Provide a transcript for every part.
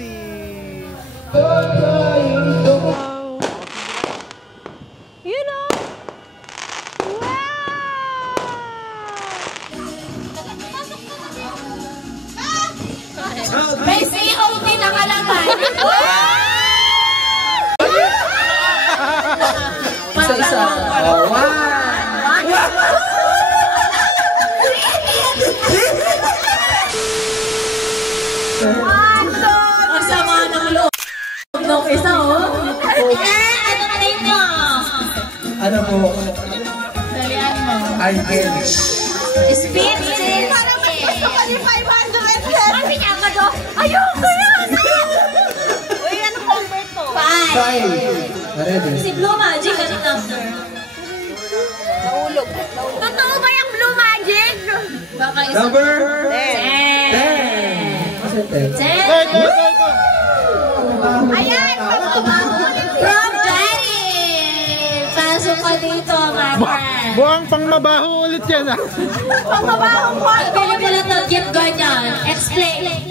Pixie. You know? Wow! May COD na kalaman. Isa-isa. Oh, one. Ang sama ng loob ng isa, oh. Ano ka rin mo? Ano po? Dalian mo. Irish. Speed, parang mas gusto ka ni 510. Sabi niya ka do. Ayoko yan! Uy, ano convert to? 5. Ready? Si Blue Magic, ano number? Nahulog. Totoo ba yung Blue Magic? Baka isa. Number 10. 10. Ayan! From Jai! Pasok ka dito, my friend. Buwang pang mabaho ulit yan ah. Pang mabahong part. Pili mo lang ng gift ganyan. Explain.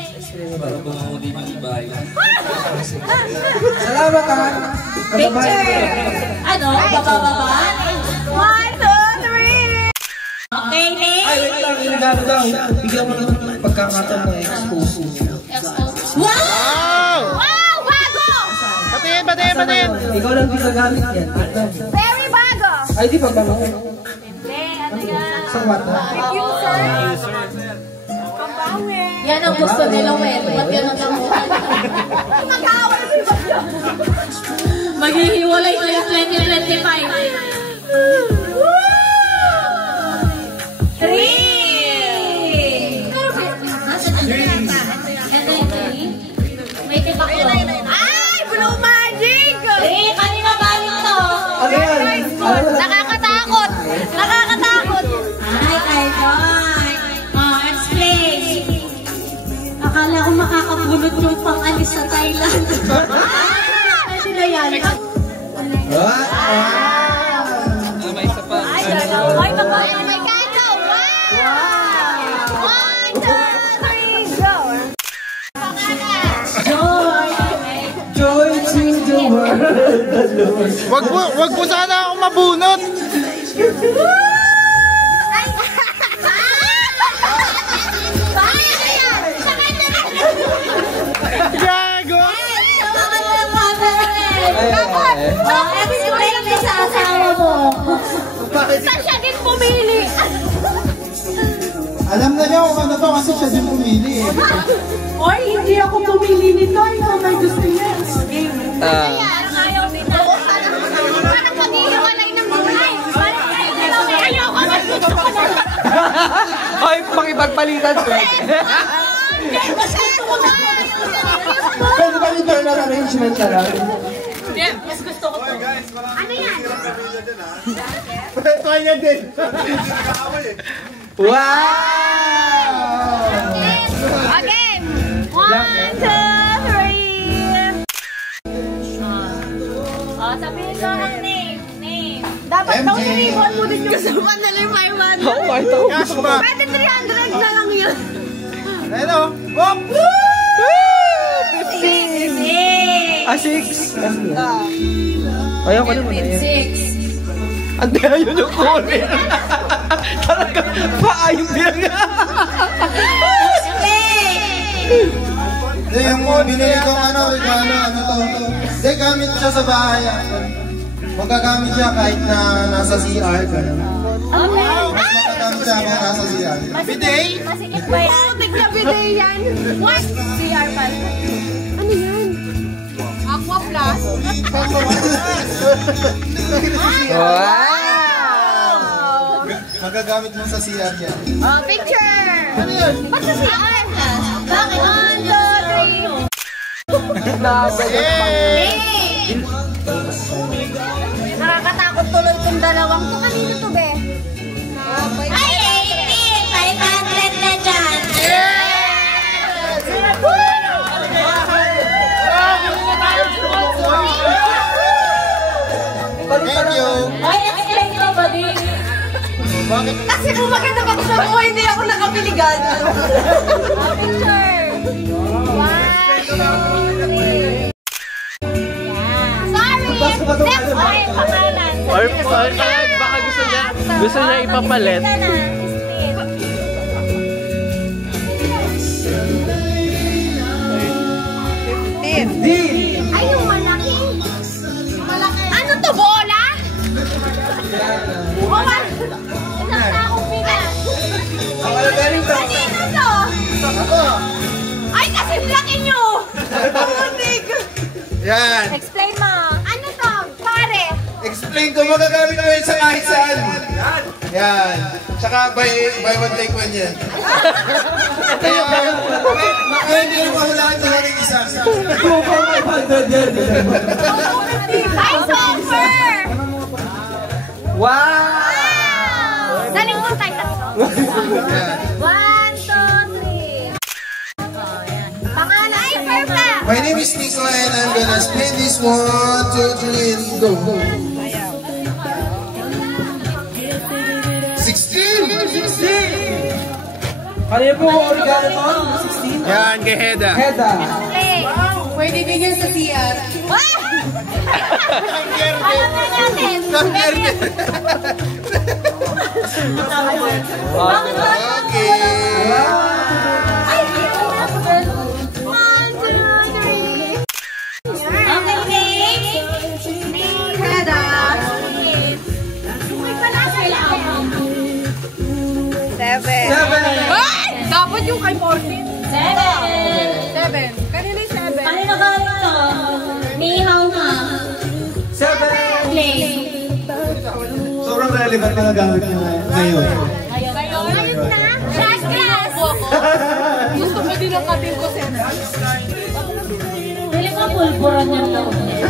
Salamat ha. Picture. Ano? Bababa? 1, 2, 3. Okay, Nate. Ay, wait lang. Inagano daw. Bigyan mo ng pagkakataon mo expose. Wow! Wow! Bago! Patingin, patingin, patingin. Ikaw lang ginagamit yan. Very bago! Ay, di pa ba mo? Hindi, ano yan? Sa water. Diffuser. Yan ang gusto nila, Wen. Ba't yan ang gamuhan? Mag-awal mo ba yun? Maghihiwalay na yung 2025. 3! May tipak ko. Ay! Blue Magic! Kanina galing to. Ano yan? Nakakatakot! Nakakatakot! Ay, Kaidoy! Explain! Akala ko makakabunot yung pang-alis sa Thailand. Sila yan. May isa pa. Ay, babae. May kano! Wow! 1, 2, 3, go! Joy to the world. Wag po sana akong mabunot. Gago! Explain mo sa asawa mo. Saan siya din pumili? Alam na niya kung ano to kasi siya din pumili eh. Oy, hindi ako pumili nito. Ikaw may gusto niya. Parang ayaw nila. Parang mag-iiwalay ng gulay. Parang ayoko mas gusto ko na. Ay, pakipagpalitan ko. Hindi, mas gusto ko na. Pwede ba internal arrangement na lang? Hindi, mas gusto ko to. Ano yan? Ito yan din. Wow! Again! 1, 2, 3. Sabihin ko ang name. Dapat daw i-ribbon mo din yung kasama na lang 500. Oh, my God. Cash ba? Pwede 300 na lang yun. Hello. Oh! 6! 6? Ayaw ko naman na yan. 6. Ante, ayun yung kunin. Talaga, paayong bilang. Hindi, yung binili kong regalo, to. Hindi, gamit siya sa bahay. Magagamit siya kahit na nasa CR. Okay. Mas magagamit siya kung nasa CR. Biday? Masikip ba yan? Tigla biday yan. What? CR pa. Ano yan? Aqua Plus. Wow! Magagamit mo sa CR yan. Oh, picture! Ano yan? Ba't sa CR? Bakit? 1, 2, 3. Nakakatakot tuloy itong dalawang to. Kanino to, be? Ay, 18! 500 na dyan! Thank you! Ay, explain nyo ba, di? Bakit? Kasi kung maganda pag-sabi mo, hindi ako nakapiligan. Picture! 1, Sorry! Next time, pangalan. Or baka gusto niya ipapalit. Ay, yung malaki. Ano to, bola? Bola. Isang takong pinas. Kanino to? Ay, kasi laki nyo. Yan. Explain mo. Ano to? Pare. Explain ko, magagamit mo yun sa kahit saan. Yan. Tsaka buy one take one yan. Kaya hindi na mahulaan sa huling isa. Ay, super! Wow! Daling mo tayo tatlo. 1, 2, 3. Pangalan. Ay, perfect! My name is Nico and I'm gonna spin this 1, 2, 3 and go. 16! Ano yung po origano to? 16? Yan, kay Heda. Heda. Play. Pwede bigyan sa CR. Alam na natin. Okay. Ay, 1, 2, 3. Okay, next. Heda. Uy, pala sila. 7. Ay! Dapat yung kay 14. 7. Kanina yung 7. Ano na ba ito? Nihaw na. 7. Play. Sobrang relevant na nagamit niya ngayon. Ayun na. Trash glass. Gusto mo din ang kating ko, Sen. Dili ka pulburan niya loob niya.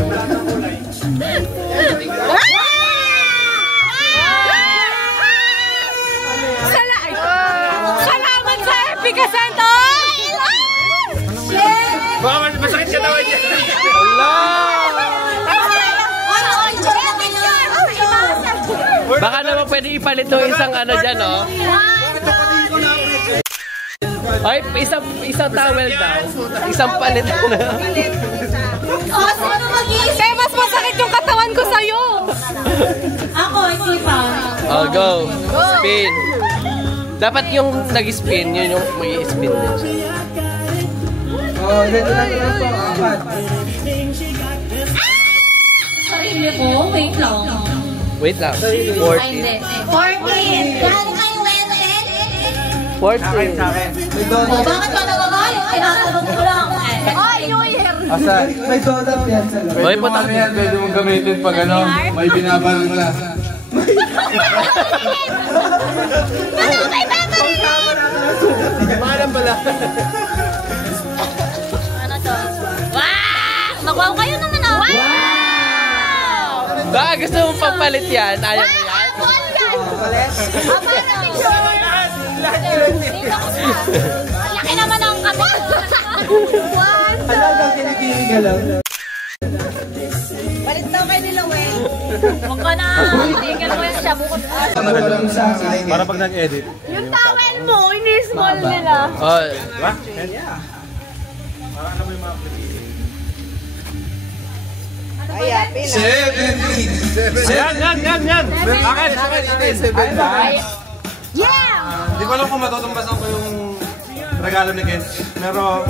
Salamat sa Epica Santo! Baka masakit ka daw niya. Baka naman pwede ipalit yung isang ano dyan, no? Ay, isang towel daw. Isang palit na. Oh, sino mag-iisip? Eh, mas masakit yung katawan ko sa'yo! Ako, hindi pa. Oh, go. Spin. Dapat yung nag-spin, yun yung mag-i-spin din siya. Oh, dito lang yun po. Apat. Sarili ko, wait lang. Wait lang. Ay, 14. hindi. 14. Gaano kayo wented? 14. Oh, bakit ka nagagalit? Tinatanong ko lang. Ay, New Year. Asan? May donut yan sa loob. Oy, putak. Ano yan? Pwede mong gamitin pag ano, may binabalong na. Ano kay Beverly? Maalam pala. Ano to? Wow! Magwaw kayo naman, oh. Wow! Baka gusto mong papalit yan. Ayaw mo yan? Wow! Aba na picture. Dito ko sa. Ang laki naman ang kamay. 1, 2, Talagang kinikilig ka lang. Palit daw kayo nila, Wen. Huwag ka na. Tigil mo yan siya. Bukod pa. Para pag nag-edit. Yung towel mo, ini-small nila. Oh, Diba? Yan. Akin. Yeah! Hindi ko alam kung matutumbasan ko yung regalo ni Ken. Pero,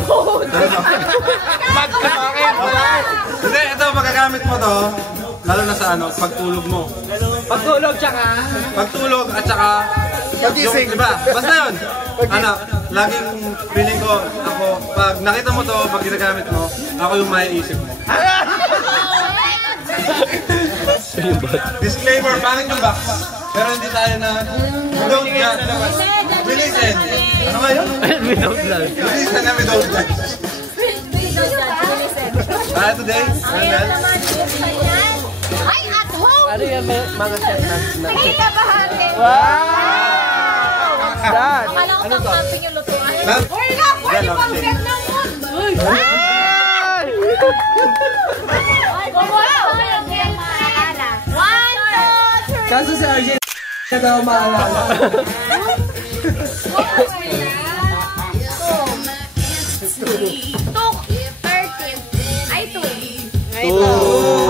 hindi, ito, magagamit mo to. Lalo na sa ano, pagtulog mo. pagtulog tsaka. Pagtulog at saka pagising, di ba? Basta yun. Ano, laging feeling ko, ako, pag nakita mo to, pag ginagamit mo, ako yung maiisip mo. Disclaimer, pangit yung box. Pero hindi tayo na, we don't get, we listen. Ano nga yun? Without lang. We listen and we don't get. Today, Ay, at home! Ano yung mga set na? May kabahati. Wow! What's that? Akala ko pang camping yung lutuan. Uy, na! Pwede pang set ng mood! Ay! Ay, gumawa ko yung maalala. 1, 2, 3. Kaso si RJ na daw maalala. O,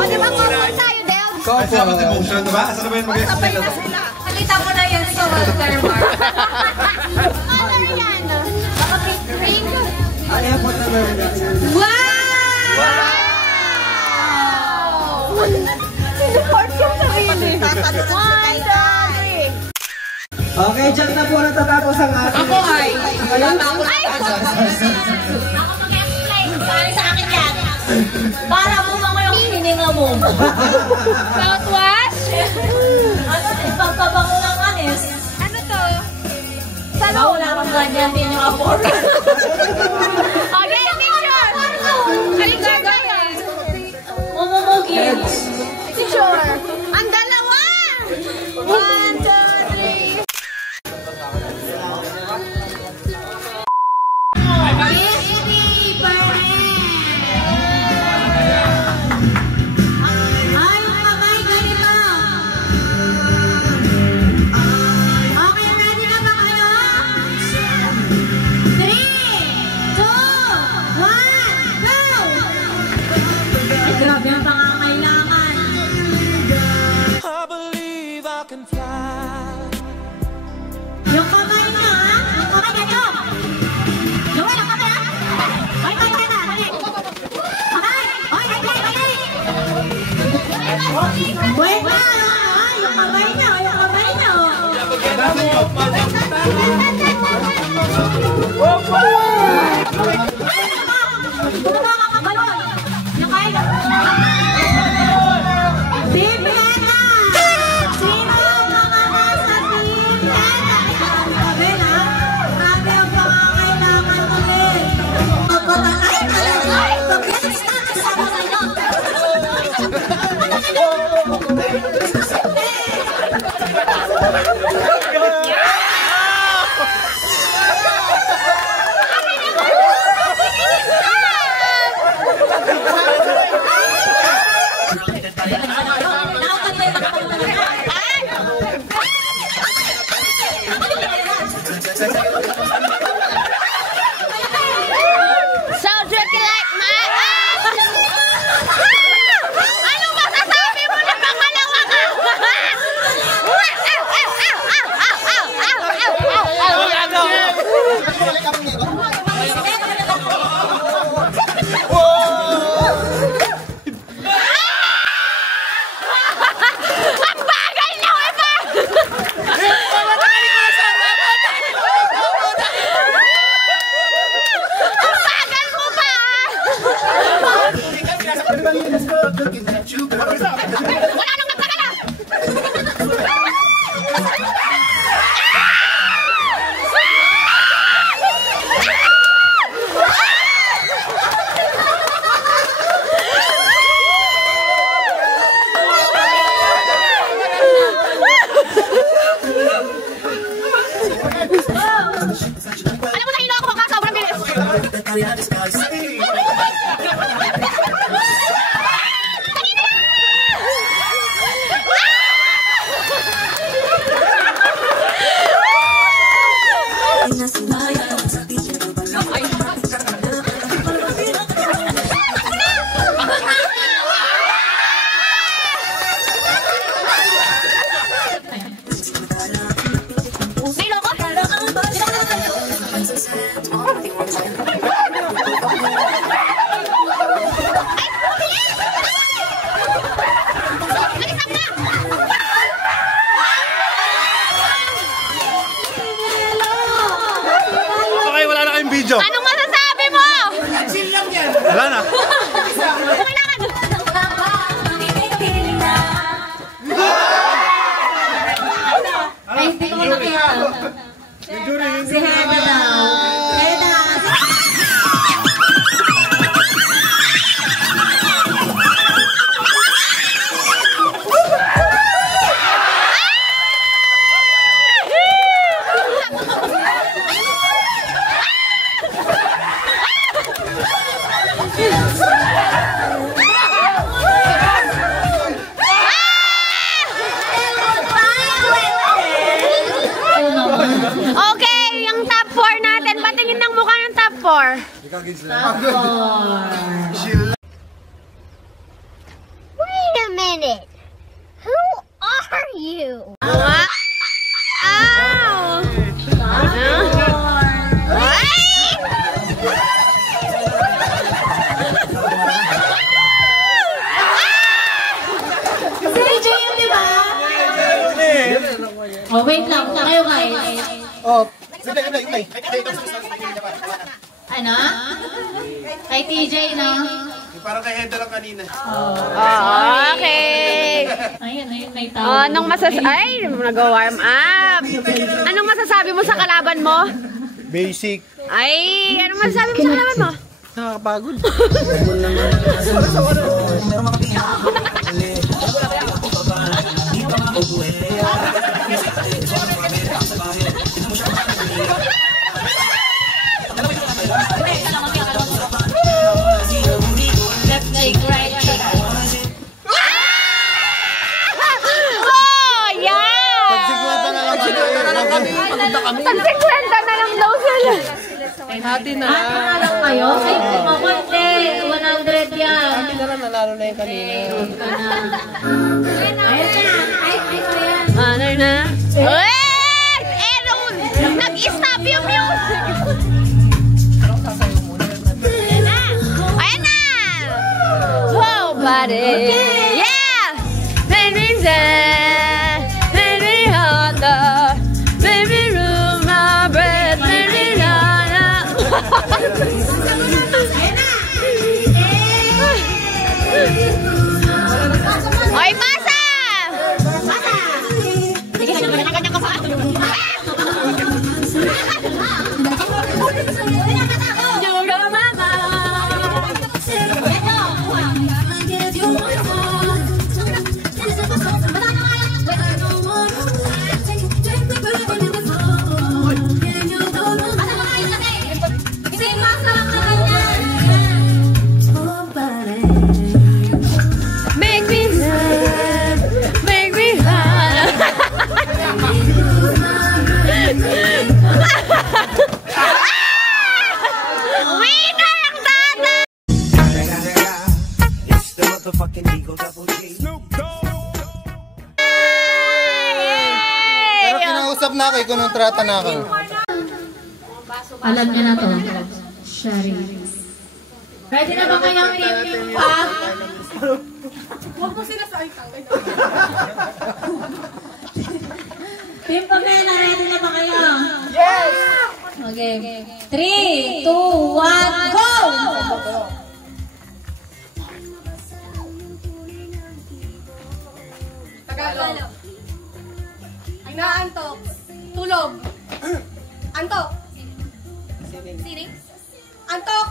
di ba common tayo, Del? Ay, siya ba devotion, diba? Asa na ba yung mag-explain na to? Nakita mo na yan sa watermark. Color yan. Baka pink. Ay, po na Wow! Sinuport yung sarili. 1, 2, 3. Okay, dyan na po natatapos ang ating... Ako ay. Wala na ako. Ay! Ako mag-explain. Para sa akin yan. Para mo mga yung hininga mo. Mouthwash? Ano? Pagkabango ng anis. Ano to? Wala kang ganyan din yung apor. Okay, picture! Picture guys! Mumumugi. Picture. Ang dalawa! 1, 2, 3. Grabe ang pangangailangan. Yung kamay niya, ha? Yung kamay niya, Joe! Joel, ang kamay, ha? Ay, kamay na, dali! Kamay! Oy, dali! Wait na, ha? Yung kamay niya, yung kamay niya, Bumaba ka kabalon! Yung kaya! Team Hena! Sino ang mga nasa Team Hena? Ang sabi na, grabe ang pangangailangan ulit. Ay, ay! Pag-bilis na! Kasama sa'yo! Sounds like my... Anong masasabi mo na pangalawa ka? Ang bagal na iba! Ang bagal mo pa! Wala nang nagtagal ah! Alam mo, nahilo ako baka sobrang bilis. Nahilo ako? Okay, wala na kayong video. Anong masasabi mo? Wala na. Kailangan. Ay, hindi ko nakita. Si Hena daw. Hena! Okay, yung top 4 natin. Patingin ng mukha ng top 4. a minute. Who are you? Oh, wait lang. Kayo guys. Oh, Ano? Kay TJ, no? parang kay Hedo lang kanina. Okay. Ayun, may tao. Anong ay, nag-warm up. Anong masasabi mo sa kalaban mo? Basic. Ay, anong masasabi mo sa kalaban mo? Nakakapagod. Left leg, right leg. Oh, yeah! Pagsigwata na lang kami. Pag-50 na lang daw sila. Hati na. Ano lang kayo? Ay, kumakonte. 100 yan. Hati na lang, nanalo na yung kanina. Ayun na. Ay, yan. Ano na? Wait! Aaron! Nag-stop yung music! Ayan na! Wow, buddy! Yeah! Baby, baby, hot, baby, room, my breath, baby, na. Oy, pasa! Yoga mama. Make me love, make me hot. Winner ang tata! Pero kinausap na ako, ikonontrata na ako. Alam niya na to. Shari. Ready na ba kayong team pag? Huwag mo sila sa itang. Team Pamela, ready na ba kayo? Yes! Okay. 3, 2, 1, go! Tagalog. Inaantok. Tulog. Antok. Sining. Antok.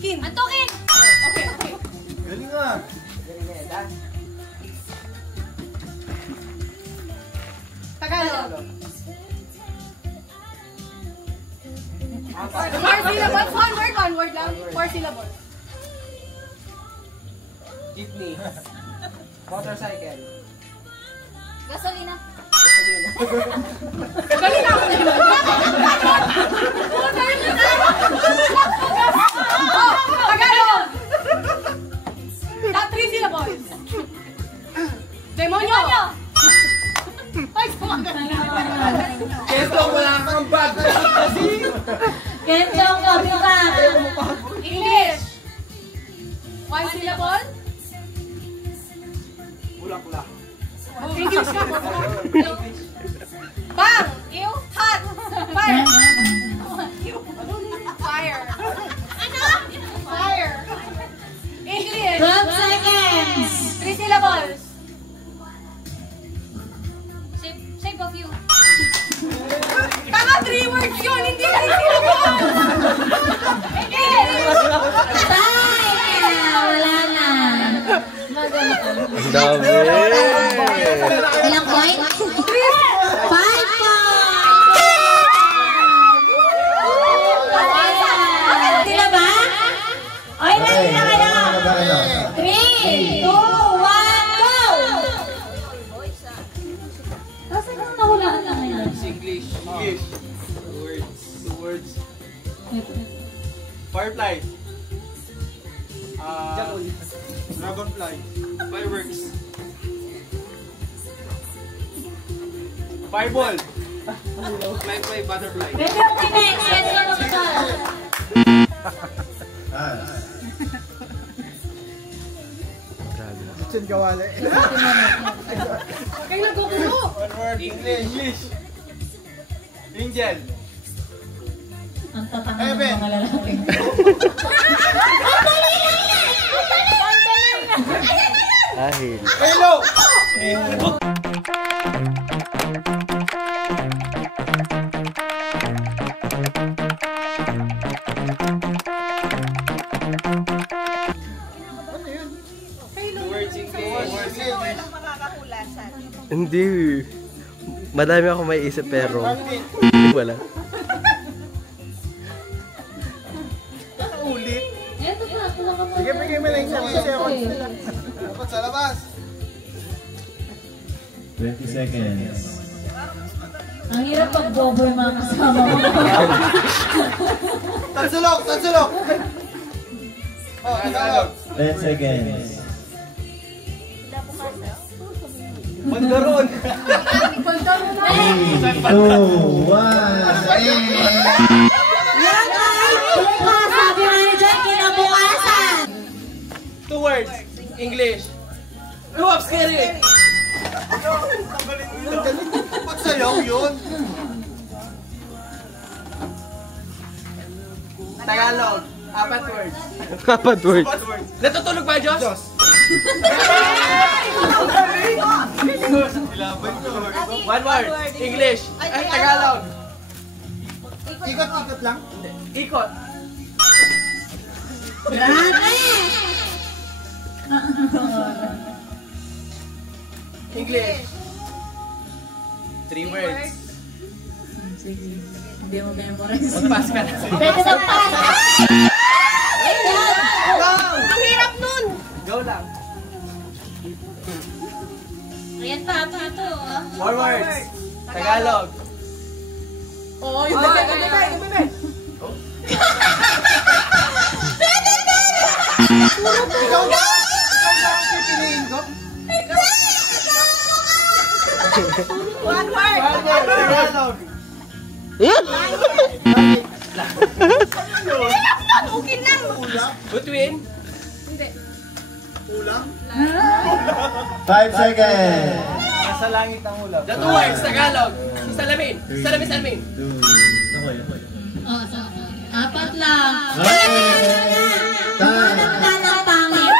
Kin. Antokin. Okay, okay. Galing nga. Tagalog. 4 syllables. One word lang. 4 syllables. Jeepney. Motorcycle. Gasolina. Galing ako. Tagalog. 3 syllables. Demonyo. Ay, Kesto, wala kang bag. Kenjong Kapitan. English. 1 syllable. Bulak-bulak. English ka. Bang. Ew. Hot. Fire. Fire. Ano? Fire. English. 12 seconds. 3 syllables. Shape of you. Tama, 3 words yun. Hindi 3 syllables. English. Time! Wala na. Ang dami. Ilang point? 5 points! Sila ba? Okay, ready na kayo. 3, 2, 1, go! Kasi kung nahulaan lang ngayon. English. English. 2 words. Firefly. Dragonfly. Fireworks. Fireball. Fly, butterfly. Pwede yung next. Pwede yung local. Chin kawali. Kayo nagkukulo. One word. English. Angel. Ang tatanga ng mga lalaki. Ahil. Hello. Hindi. Madami ako may isip pero wala. Eto pa, kulang ka pa. Sige, bigay mo lang isang seconds. Dapat sa labas. 20 seconds. Ang hirap pag-bobo yung mga kasama mo. Tansulok! Tansulok! Oh, Tagalog. 10 seconds. Pagdaron. 3, 2, 1. Yan ay sabi nga ni John, kinabukasan. 2 words. English. Oops, scary. Ba't sayaw yun? Tagalog. 4 words. 4 words. Natutulog ba, Diyos? 1 word. English. Tagalog. Ikot-ikot lang. Ikot. English. 3 words. Hindi mo memorize. Mag-pass ka na. Pwede na pa. Ang hirap nun. Go lang. Ayan pa, ito. 4 words. Tagalog. Oo, yung bebe. Ikaw na! Ikaw na ang pipiliin ko? One word. Tagalog. Tukin lang. Between. Ulam? 5 seconds. Nasa langit ang ulam. The 2 words. Tagalog. Salamin. Salamin. 2. Oh, apat lang. Time. Ang pangit.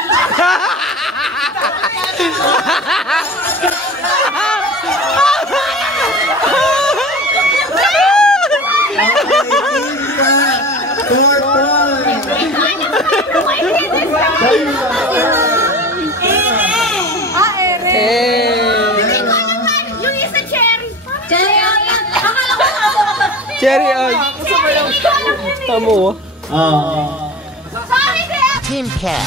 Yung isa cherry. Cherry on yan. Akala ko Cherry on. Tamo. sorry, Dad. Team Cat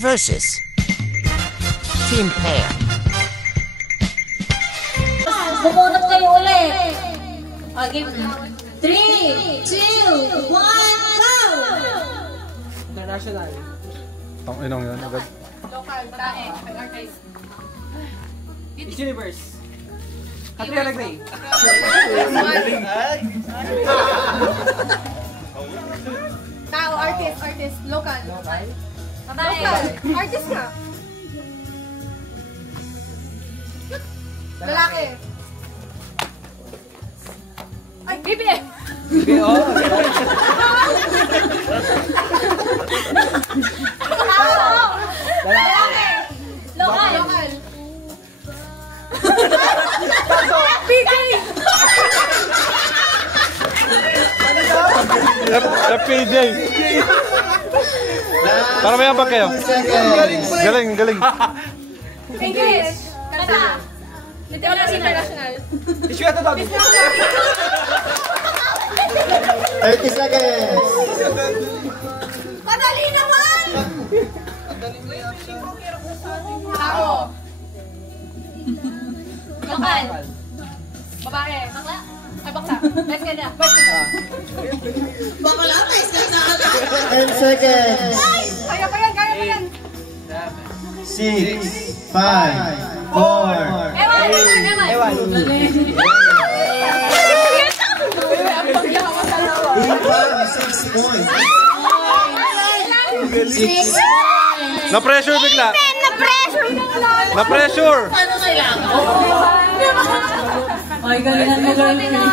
versus Team Pear. Bumunot kayo ulit. Okay. 3, 2, 1, go! International. Ang inong yan agad. Local, tae, artist. Miss Universe. Catriona Gray. Tao, artist, local. Local, artist nga. Lalaki. Ay, bibi! Lalaki. Local. Bigay! FPJ. Para may ambag kayo. Galing. English. Kanta. International. Isweta daw. 30 seconds. Madali naman! Tao. Lokal. Babae. Bakla. Ay, bakla. Let's get up. Bakla, may na 10 seconds. Kaya pa yan. 6, 5, Ewan. Iba, 6 points. Na-pressure bigla. Na-pressure. Ano sila? Ay, galingan mo, galingan mo.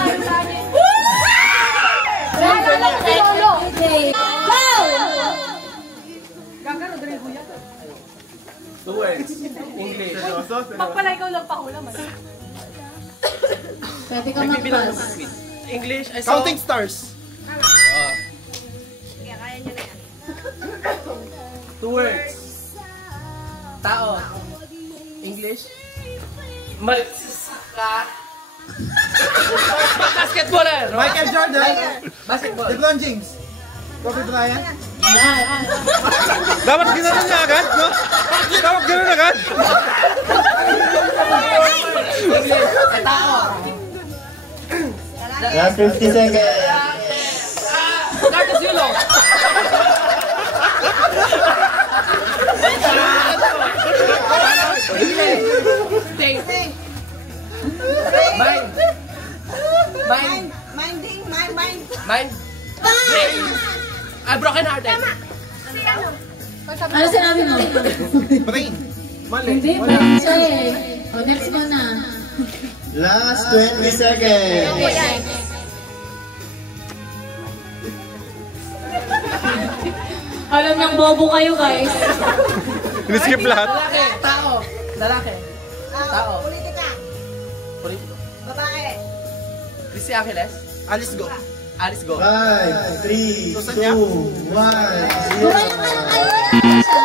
Two words. English. Pagpala ikaw lang pakulam. Pwede ka mag-pass. English. I saw... Counting stars. Two words. Tao. English. Magsasaka. Basketballer. Michael Jordan. Basketball. LeBron James. Kobe Bryant. Dapat ginanon niya agad, no? Dapat gano'n agad. English. Tao. Last 50 seconds. Carlos Yulo. Mind. Broken hearted. Ano sinabi mo? Brain. Mali. Hindi, brain siya eh. O, next mo na. Last 20 seconds. Alam niyang bobo kayo, guys. Ini-skip lahat. Lalaki. Tao. Lalaki. Tao. Politiko. Babae. Christy Angeles. Alice Go. Alice Go. 5, 3, 2, 1, 0.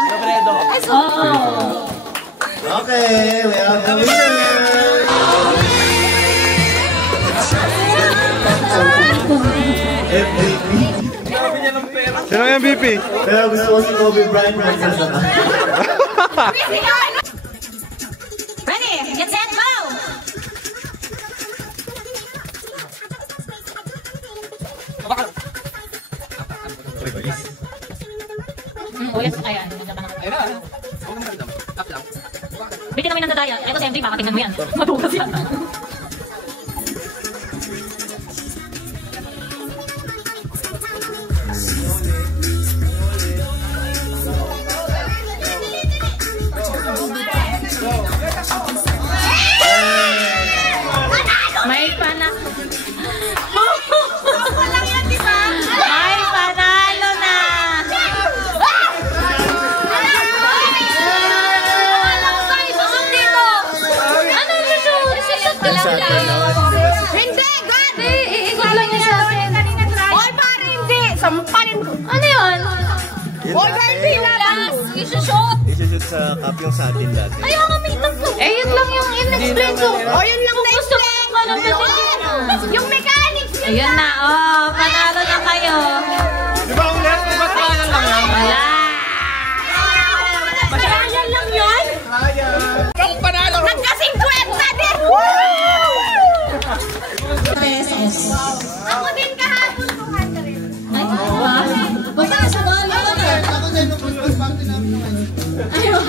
Robredo. Oo. Okay, we have the winner. MVP. Sino yung MVP? Pero gusto ko si Kobe Bryant magsasaka. Ready, get set, go! Oh, yes, ayan. Bitin namin ng dadaya. Ito si MJ, baka tingnan mo yan. Matugas yan. May pana. Walang yan, di ba? Ay, panalo na. Susot dito. Ano susot? Susot ka lang. Hindi, God. Ikot lang niya sa akin. Oy, pare, hindi. Sampalin ko. Ano yun? Oy, hindi lang. Isusot. Isushoot sa kapyong sa atin dati. Ayaw nga may tatlo. Eh, yun lang yung in-explain ko. O, yun lang na-explain. Yung mechanics. Ayun na, oh. Panalo na kayo. Di ba ulit? Ba't pangalan lang yan? Wala. Panalo lang yun? Ang panalo. Nagka-50 din. Pesos. Ako din kahapon 200. Ay, wow. Basta sa dollar. Ako din, nung party namin naman. Ayaw.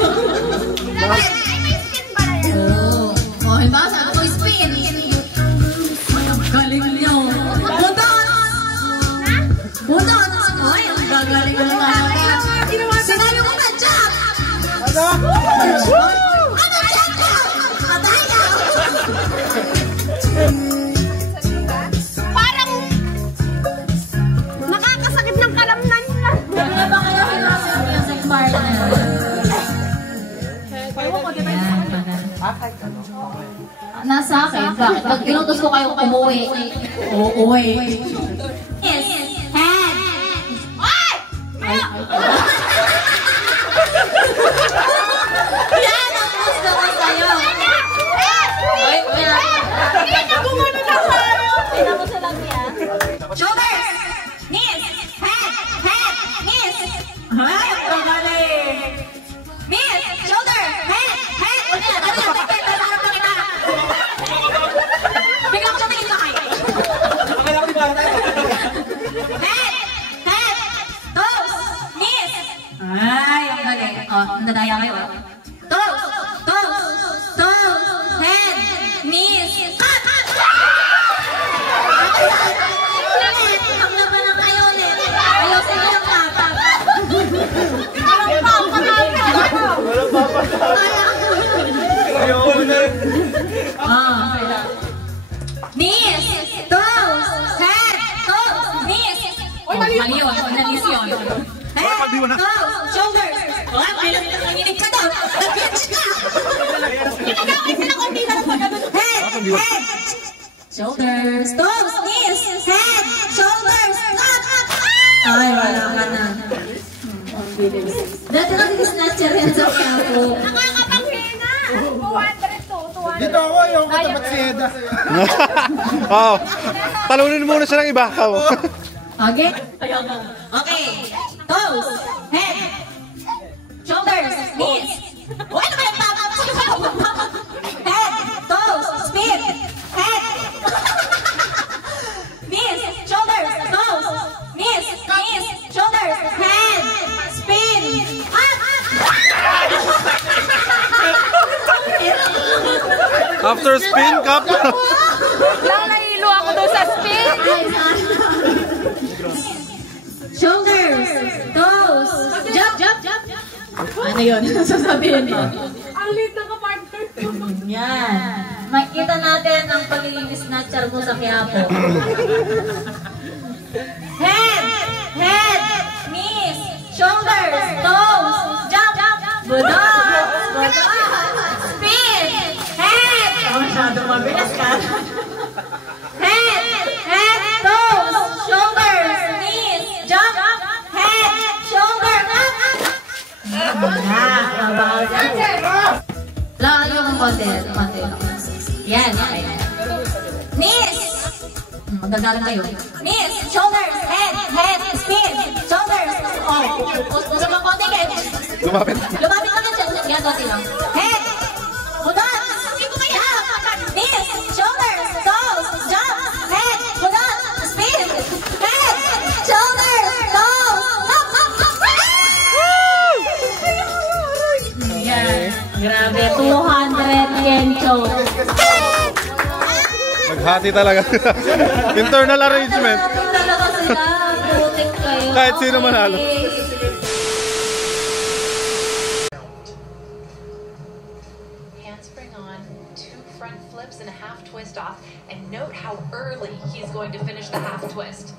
Ay, may skin ba na yan? Oo. Oh, halimbawa, sabi ko, spin. Galing niyo. Budot! Budot! Ay, ang gagaling ko naman. Sinabi ko na, Jack! Ano? Ano, Jack? Madaya! Parang nakakasakit ng kalamnan na. Kaya ba kayo yung sa bar na yun? Nasa akin, bakit? Pag inutos ko kayo umuwi. Uuwi. Yes. Head. Ay! Yan ang gusto ko sa'yo. Ay, yan. Gumano na tayo. Tignan mo sila niya. Shoulders. Knees. Head. Head. Knees. Ay, ang galing. Knees. Shoulder. Head. Head. Ulit. Bigyan ko siya tingin ka kayo. Head! Head! Toes! Knees! Ay, ang galing. Oh, nadaya kayo. Toes! Toes! Toes! Mali yun. Inalis yun. Head, toes, shoulders. Nanginig ka daw. Ginagawin sila kung di na lang pag-ganun. Head, shoulders, toes, knees, head, shoulders, up. Ay, wala ka na. Dati kasi snatcher yan sa kampo. Nakakapanghina! 200 to, 200. Dito ako, yung katapat si Eda. Oo. Talunin muna siya ng ibakaw. Okay? Okay. Toes, head, shoulders, knees. Wala na kayong tama. Head, toes, spin, head. Knees, shoulders, toes, knees, shoulders, head, spin, up. After spin, cup. Lang nahilo ako doon sa spin. Shoulders, toes, jump. Ano yun? Sasabihin mo. Ang lit na ka-partner ko. Yan. Makita natin ang pagiging snatcher mo sa Quiapo. Head, knees, shoulders, toes, jump, budok, spin, head. Masyadong mabilis ka. Head, toes, shoulders, knees, jump, head, shoulder, up. Layo ng konti. Yan, okay. Knees. Magagalang kayo. Knees, shoulders, head, spin, shoulders. Oh, puso ng konti, Ken. Lumapit ka na dyan. Yan, konti lang. Head, budot. Hindi ko kaya. Knees, shoulders, toes, jump, head, budot, spin, head, shoulders, toes, up. Yan. Grabe, 200 yen chow. Naghati talaga. Internal arrangement. Talaga sila. Putik kayo. Kahit sino manalo. Handspring on, 2 front flips and a half twist off, and note how early he's going to finish the half twist.